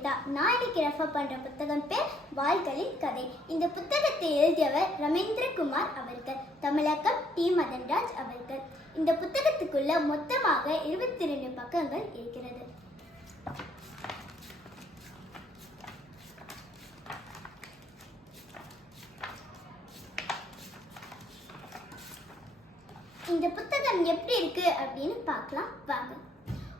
கவிதா. நான் இன்னைக்கு ரெஃபர் பண்ணுற புத்தகம் பேர் வாள்களின் கதை. இந்த புத்தகத்தை எழுதியவர் ரமேந்திரகுமார் அவர்கள் தமிழகம் டி. மதன்ராஜ் அவர்கள். இந்த புத்தகத்துக்குள்ள மொத்தமாக இருபத்தி ரெண்டு பக்கங்கள் இருக்கிறது. இந்த புத்தகம் எப்படி இருக்கு அப்படின்னு பார்க்கலாம். வாங்க.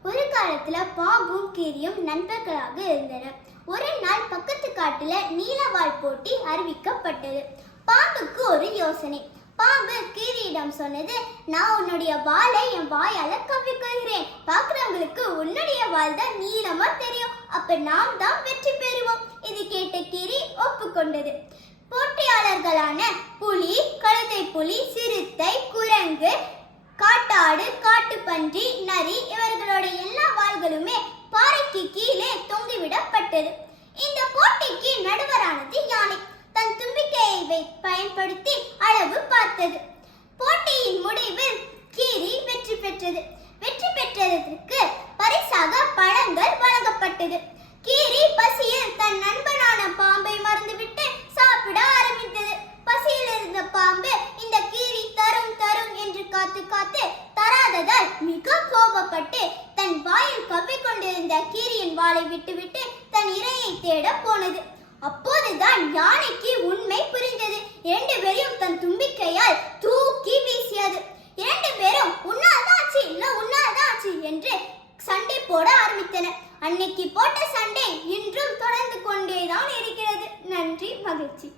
ஒரு காலத்துல பாம்பும் கீரியும் நண்பர்களாக இருந்தனர் ஒரு நாள் பக்கத்து காட்டுல நீலவாள் போட்டி அறிவிக்கப்பட்டது. பாம்புக்கு ஒரு யோசனை. பாம்பு கீரியிடம் சொன்னது நான் உன்னுடைய வாளை என் வாயால கவ்விக்கொள்கிறேன். பாக்குறவங்களுக்கு உன்னுடைய வாள் தான் நீளமா தெரியும். அப்ப நாம் தான் வெற்றி பெறுவோம். இது கேட்ட கீரி ஒப்புக்கொண்டது. போட்டியாளர்களான புலி கழுதை புலி சிறுத்தை குரங்கு காட்டாடு காட்டுப்பன்றி நரி இவர்களோட எல்லா வாள்களுமே பாறைக்கு கீழே தொங்கிவிடப்பட்டது. இந்த போட்டிக்கு நடுவரானது யானை. தன் தும்பிக்கையை பயன்படுத்தி அளவு பார்த்தது. போட்டியின் முடிவில் கீரி வெற்றி பெற்றது. வெற்றி பெற்றதற்கு பரிசாக பழங்கள் வழங்கப்பட்டது. கீரி மிக கோபப்பட்டு தன் வாயில் கவ்விக்கொண்டிருந்த கீரியின் வாளை விட்டுவிட்டு தன் இரையை தேட போனது. அப்போதுதான் யானைக்கு உண்மை புரிந்தது. இரண்டு பேரையும் தன் தும்பிக்கையால் தூக்கி வீசியது. இரண்டு பேரும் உன்னாதாச்சு இல்ல உன்னாதாச்சு என்று சண்டை போட ஆரம்பித்தனர் அன்னைக்கு போட்ட சண்டை இன்றும் தொடர்ந்து கொண்டேதான் இருக்கிறது. நன்றி மகிழ்ச்சி.